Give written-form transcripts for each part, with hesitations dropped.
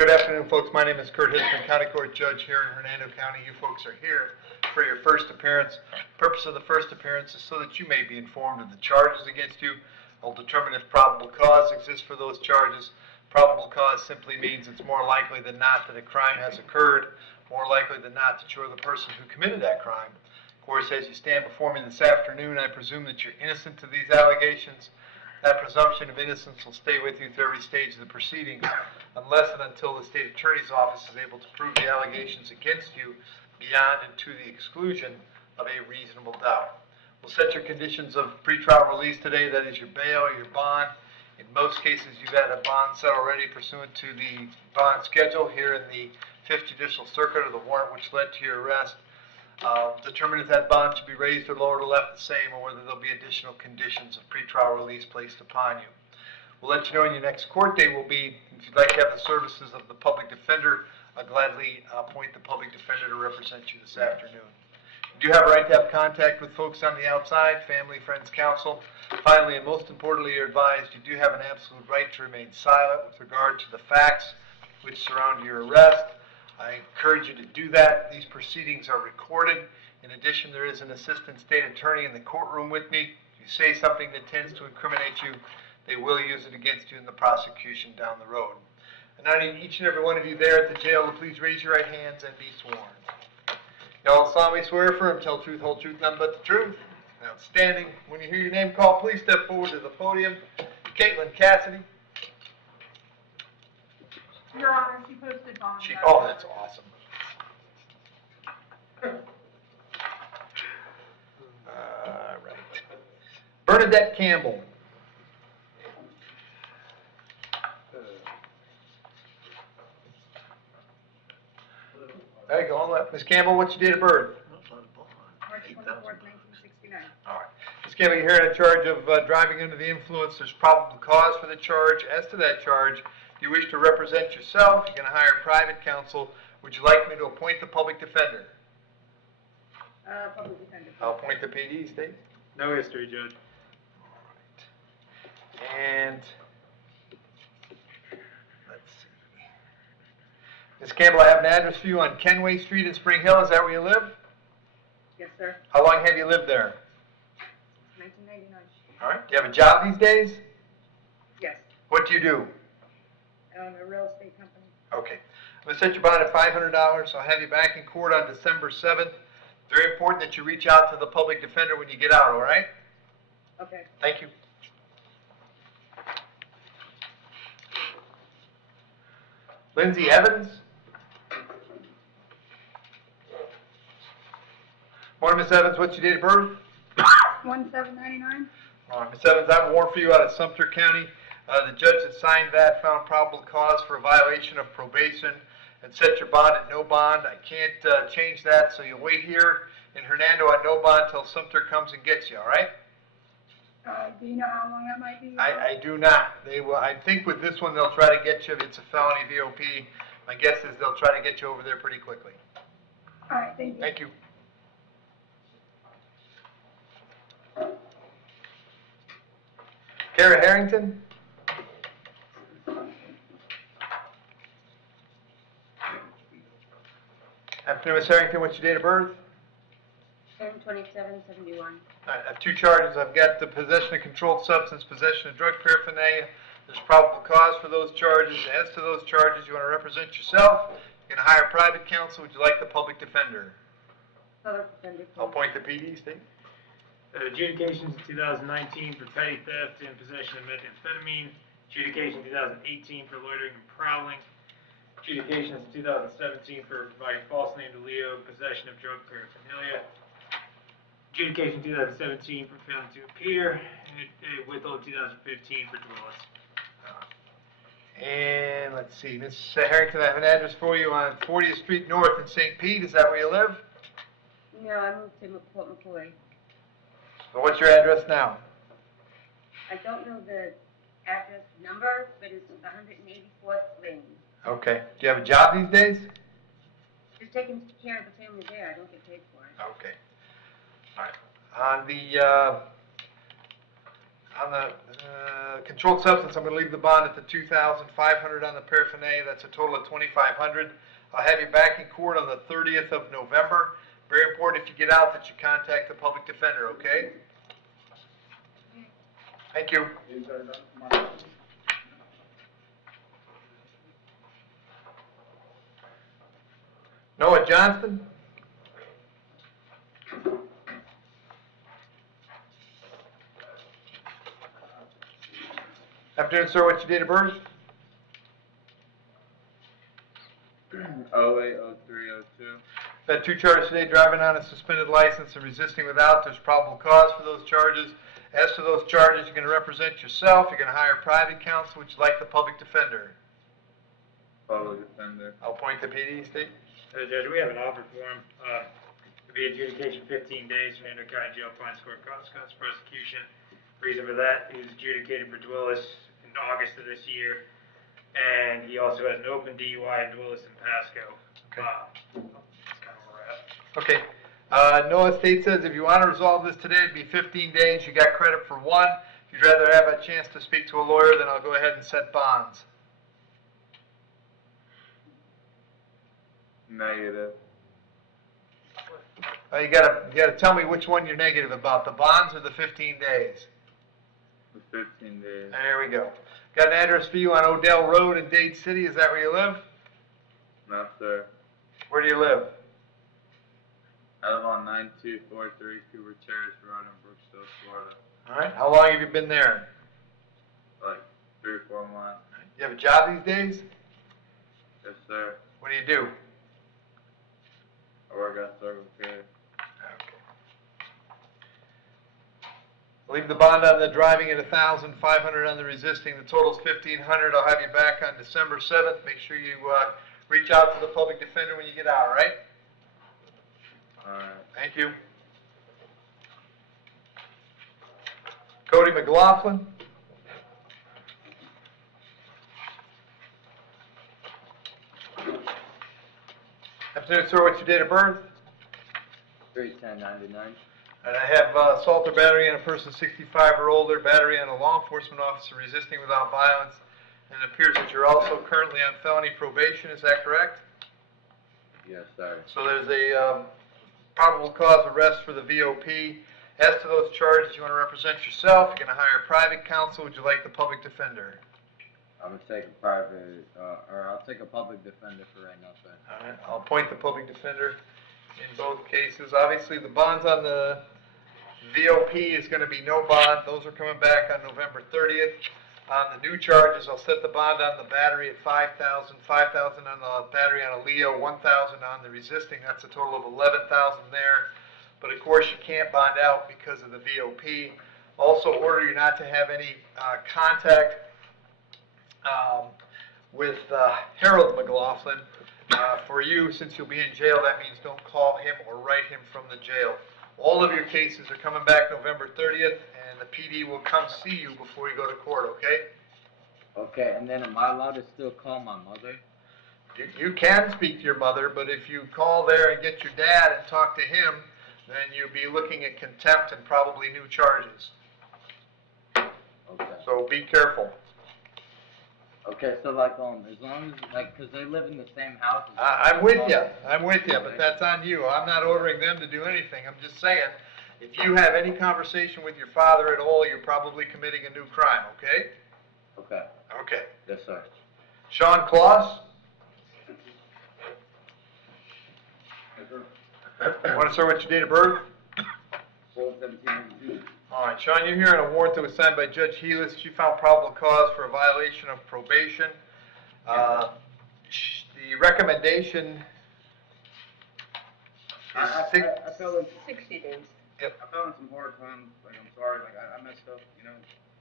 Good afternoon, folks. My name is Hitzemann, County Court Judge here in Hernando County. You folks are here for your first appearance. The purpose of the first appearance is so that you may be informed of the charges against you. I'll determine if probable cause exists for those charges. Probable cause simply means it's more likely than not that a crime has occurred, more likely than not that you're the person who committed that crime. Of course, as you stand before me this afternoon, I presume that you're innocent of these allegations. That presumption of innocence will stay with you through every stage of the proceedings, unless and until the state attorney's office is able to prove the allegations against you beyond and to the exclusion of a reasonable doubt. We'll set your conditions of pretrial release today, that is your bail, your bond. In most cases, you've had a bond set already pursuant to the bond schedule here in the 5th Judicial Circuit, or the warrant which led to your arrest. Determine if that bond should be raised or lowered or left the same, or whether there'll be additional conditions of pretrial release placed upon you. We'll let you know when your next court date will be. If you'd like to have the services of the public defender, I'll gladly appoint the public defender to represent you this afternoon. You do have a right to have contact with folks on the outside, family, friends, counsel. Finally, and most importantly, you're advised you do have an absolute right to remain silent with regard to the facts which surround your arrest. I encourage you to do that. These proceedings are recorded. In addition, there is an assistant state attorney in the courtroom with me. If you say something that tends to incriminate you, they will use it against you in the prosecution down the road. And I need each and every one of you there at the jail to please raise your right hands and be sworn. You all solemnly swear affirm, tell the truth, whole truth, nothing but the truth. Outstanding. When you hear your name called, please step forward to the podium. Caitlin Cassidy. Your Honor, she posted bond. Oh, that's awesome. All right. Bernadette Campbell. There you go. Ms. Campbell, what's your date of birth? March 24th, 1969. All right. Ms. Campbell, you're here in charge of driving under the influence. There's probable cause for the charge. As to that charge, you wish to represent yourself, you're going to hire private counsel. Would you like me to appoint the public defender? Public defender. I'll appoint the PD, State. No history, Judge. All right. And let's see. Ms. Campbell, I have an address for you on Kenway Street in Spring Hill. Is that where you live? Yes, sir. How long have you lived there? 1999. All right. Do you have a job these days? Yes. What do you do? I own a real estate company. Okay. I'm going to set your bond at $500. I'll have you back in court on December 7th. Very important that you reach out to the public defender when you get out, all right? Okay. Thank you. Lindsay Evans. Morning, Miss Evans. What's your date of birth? 1799. All right, Miss Evans, I have a warrant for you out of Sumter County. The judge that signed that found probable cause for a violation of probation and set your bond at no bond. I can't change that, so you'll wait here in Hernando at no bond until Sumter comes and gets you, all right? Do you know how long that might be? I do not. They will. I think with this one they'll try to get you. If it's a felony VOP, my guess is they'll try to get you over there pretty quickly. All right, thank you. Thank you. Kara Harrington. Afternoon, Ms. Harrington. What's your date of birth? 10/27/71. I have two charges. I've got the possession of controlled substance, possession of drug paraphernalia. There's probable cause for those charges. As to those charges, you want to represent yourself. You're going to hire private counsel. Would you like the public defender? Public defender. I'll appoint the PD, Steve. Adjudications in 2019 for petty theft and possession of methamphetamine. Adjudication 2018 for loitering and prowling. Adjudications in 2017 for providing false name to Leo, possession of drug paraphernalia. Adjudication 2017 for failing to appear, and withhold 2015 for dwellers. And let's see, Ms. Harrington, I have an address for you on 40th Street North in St. Pete. Is that where you live? No, I moved to Port McCoy. So what's your address now? I don't know the address number, but it's 184th Lane. Okay. Do you have a job these days? Just taking care of the family there. I don't get paid for it. Okay. All right. On the On the controlled substance, I'm going to leave the bond at the $2,500 on the paraphernalia. That's a total of $2,500. I'll have you back in court on the 30th of November. Very important if you get out that you contact the public defender, okay? Thank you. Noah Johnston? Afternoon, sir. What's your date of birth? 080302. Had 2 charges today, driving on a suspended license and resisting without. There's probable cause for those charges. As to those charges, you're going to represent yourself. You're going to hire private counsel. Would you like the public defender? Public defender. I'll point the PD, State. Judge, we have an offer for him. To be adjudication 15 days, Hernando County Jail, fines, court costs, prosecution. Reason for that, he was adjudicated for Dwellis in August of this year, and he also has an open DUI in Dwellis and Pasco. Okay. That's kind of where we're at. Okay. Noah State says if you want to resolve this today, it'd be 15 days. You got credit for 1. If you'd rather have a chance to speak to a lawyer, then I'll go ahead and set bonds. Negative. You gotta tell me which one you're negative about, the bonds or the 15 days. The 15 days. There we go. Got an address for you on Odell Road in Dade City. Is that where you live? No, sir. Where do you live? I live on 9243 Cooper Terrace Road in Brooksville, Florida. All right. How long have you been there? Like 3 or 4 months. You have a job these days? Yes, sir. What do you do? I work at Circle K. Okay. Leave the bond on the driving at $1,500 on the resisting. The total's $1,500. I'll have you back on December 7th. Make sure you reach out to the public defender when you get out, all right? Alright. Thank you. Cody McLaughlin. Afternoon, sir. What's your date of birth? 31099. And I have assault or battery on a person 65 or older, battery on a law enforcement officer resisting without violence, and it appears that you're also currently on felony probation. Is that correct? Yes, sir. So there's a probable cause arrest for the VOP. As to those charges, you want to represent yourself. You're going to hire private counsel. Would you like the public defender? I'm gonna take a private, or I'll take a public defender for right now, sir. All right, I'll appoint the public defender in both cases. Obviously, the bonds on the VOP is going to be no bond. Those are coming back on November 30th. On the new charges, I'll set the bond on the battery at $5,000, $5,000 on the battery on a Leo, $1,000 on the resisting. That's a total of $11,000 there. But of course, you can't bond out because of the VOP. Also, order you not to have any contact with Harold McLaughlin. For you, since you'll be in jail, that means don't call him or write him from the jail. All of your cases are coming back November 30th, and the PD will come see you before you go to court, okay? Okay, and then am I allowed to still call my mother? You can speak to your mother, but if you call there and get your dad and talk to him, then you'll be looking at contempt and probably new charges. Okay. So be careful. Okay, so like, as long as, like, cause they live in the same house. I'm with you, but that's on you. I'm not ordering them to do anything. I'm just saying, if you have any conversation with your father at all, you're probably committing a new crime, okay? Okay, Okay. yes, sir. Sean Claus? Want to start with your date of birth? 4/17/92. All right, Sean, you're here on a warrant that was signed by Judge Healis. She found probable cause for a violation of probation. The recommendation I is six. fell in, 60 days. Yep. I fell in some hard times, like, I'm sorry, like, I messed up, you know.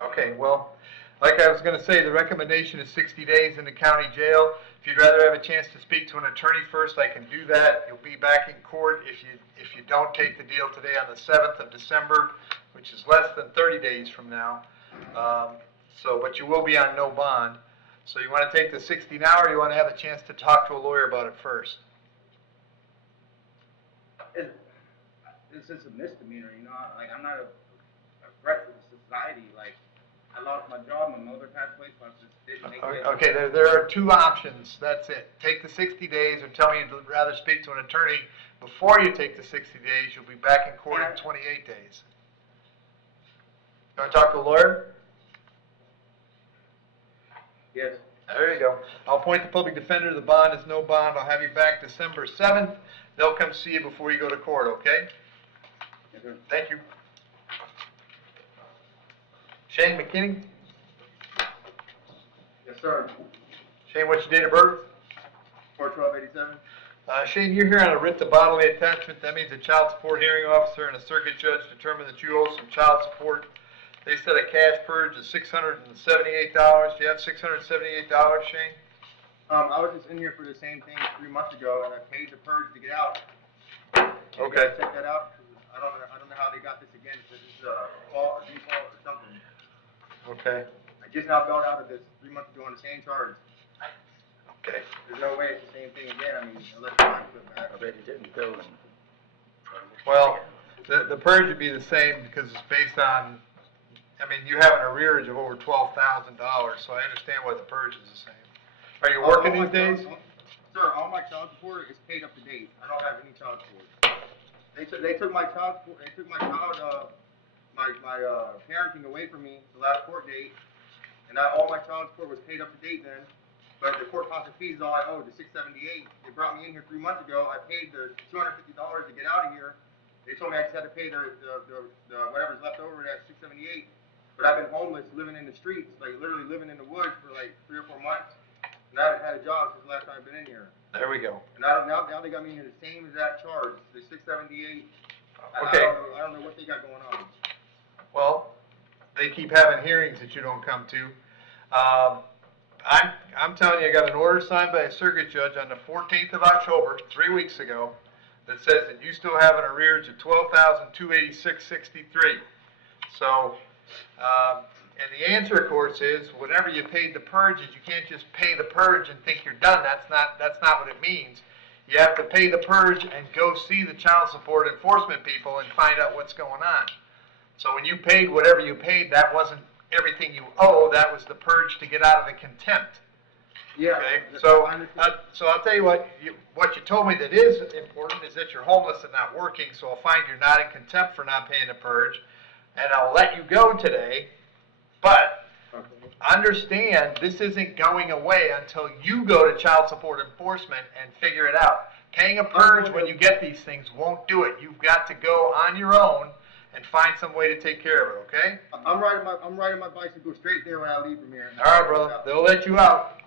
Okay, well, like I was going to say, the recommendation is 60 days in the county jail. If you'd rather have a chance to speak to an attorney first, I can do that. You'll be back in court if you don't take the deal today on the 7th of December, which is less than 30 days from now. But you will be on no bond. So you want to take the 60 now, or you want to have a chance to talk to a lawyer about it first? It's just a misdemeanor, you know, like, I'm not a threat to the anxiety. Like, I lost my job, my mother passed away, so I just didn't make it. Okay, there are two options, that's it. Take the 60 days, or tell me you'd rather speak to an attorney before you take the 60 days. You'll be back in court in 28 days. You want to talk to a lawyer? Yes. There you go. I'll appoint the public defender. The bond is no bond. I'll have you back December 7th. They'll come see you before you go to court, okay? Yes, sir. Thank you. Shane McKinney? Yes, sir. Shane, what's your date of birth? 4/12/87. Shane, you're here on a writ to bodily attachment. That means a child support hearing officer and a circuit judge determined that you owe some child support. They set a cash purge of $678. Do you have $678, Shane? I was just in here for the same thing 3 months ago, and I paid the purge to get out. Okay. Check that out. I don't know how they got this again. If this is a fault or default or something. Okay. I just now got out of this 3 months ago on the same charge. Okay. There's no way it's the same thing again. I mean, unless I'm put back. I bet he didn't bill them. Well, the purge would be the same because it's based on, I mean, you have an arrearage of over $12,000, so I understand why the purge is the same. Are you working these days? Sir, all my child support is paid up to date. I don't have any child support. They took my child support. They took my parenting away from me the last court date, and all my child support was paid up to date then. But the court cost of fees is all I owed, the $678. They brought me in here 3 months ago. I paid the $250 to get out of here. They told me I just had to pay the whatever's left over, that $678. But I've been homeless, living in the streets, like literally living in the woods for like 3 or 4 months. And I haven't had a job since the last time I've been in here. There we go. And now they got me in the same exact charge, the $678. Okay. I don't know what they got going on. Well, they keep having hearings that you don't come to. I'm telling you, I got an order signed by a circuit judge on the 14th of October, 3 weeks ago, that says that you still have an arrearage of $12,286.63. So, and the answer, of course, is whenever you paid the purges, you can't just pay the purge and think you're done. That's not what it means. You have to pay the purge and go see the child support enforcement people and find out what's going on. So when you paid whatever you paid, that wasn't everything you owe. That was the purge to get out of the contempt. Yeah. Okay. So I'll tell you what you told me that is important is that you're homeless and not working. So I'll find you're not in contempt for not paying the purge, and I'll let you go today. But understand, this isn't going away until you go to child support enforcement and figure it out. Paying a purge when you get these things won't do it. You've got to go on your own and find some way to take care of it, okay? I'm riding my bicycle straight there when I leave from here. All right, brother. They'll let you out.